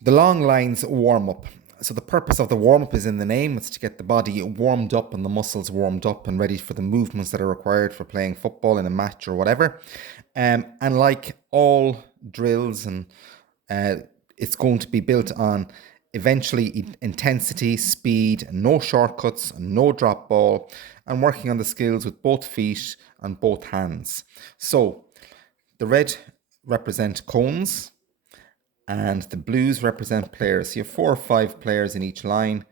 The long lines warm up. So the purpose of the warm up is in the name. It's to get the body warmed up and the muscles warmed up and ready for the movements that are required for playing football in a match or whatever. And like all drills, and uh, it's going to be built on eventually intensity, speed, no shortcuts, no drop ball, and working on the skills with both feet and both hands. So the red represent cones and the blues represent players. So you have 4 or 5 players in each line,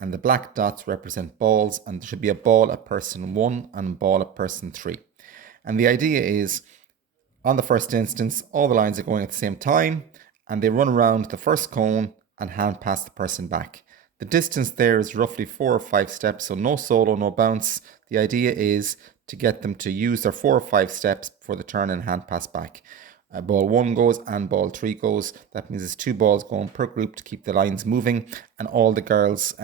and the black dots represent balls, and there should be a ball at person one and a ball at person three. And the idea is, on the first instance, all the lines are going at the same time, and they run around the first cone and hand pass the person back. The distance there is roughly 4 or 5 steps, so no solo, no bounce. The idea is to get them to use their 4 or 5 steps for the turn and hand pass back. Ball one goes and ball three goes. That means there's 2 balls going per group to keep the lines moving, and all the girls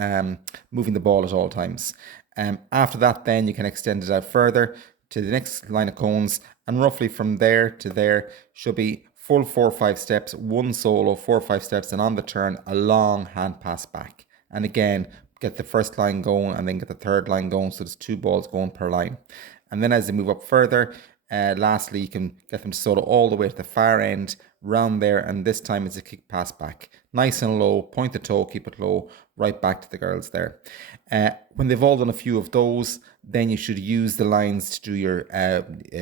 moving the ball at all times. After that, then you can extend it out further to the next line of cones, and roughly from there to there should be full 4 or 5 steps, one solo, 4 or 5 steps, and on the turn, a long hand pass back. And again, get the first line going and then get the third line going, so there's 2 balls going per line. And then as they move up further, lastly, you can get them to solo all the way to the far end, round there, and this time it's a kick pass back. Nice and low, point the toe, keep it low, right back to the girls there. When they've all done a few of those, then you should use the lines to do your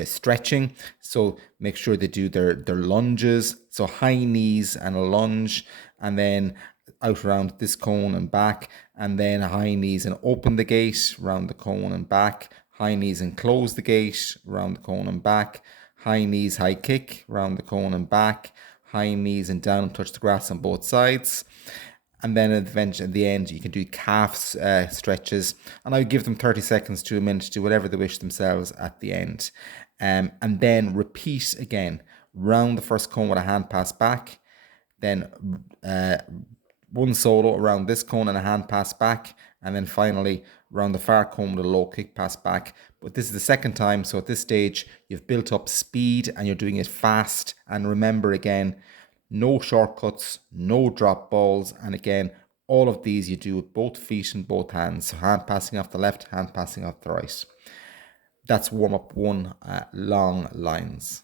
stretching. So make sure they do their lunges, so high knees and a lunge, and then out around this cone and back, and then high knees and open the gate around the cone and back, high knees and close the gate around the cone and back, high knees, high kick around the cone and back, high knees and down, touch the grass on both sides. And then at the end, you can do calf stretches. And I would give them 30 seconds to a minute to do whatever they wish themselves at the end. And then repeat again. Round the first cone with a hand pass back. Then one solo around this cone and a hand pass back. And then finally, round the far cone with a low kick pass back. But this is the second time. So at this stage, you've built up speed and you're doing it fast. And remember again, no shortcuts, no drop balls, and again, all of these you do with both feet and both hands. So hand passing off the left, hand passing off the right. That's warm up one, long lines.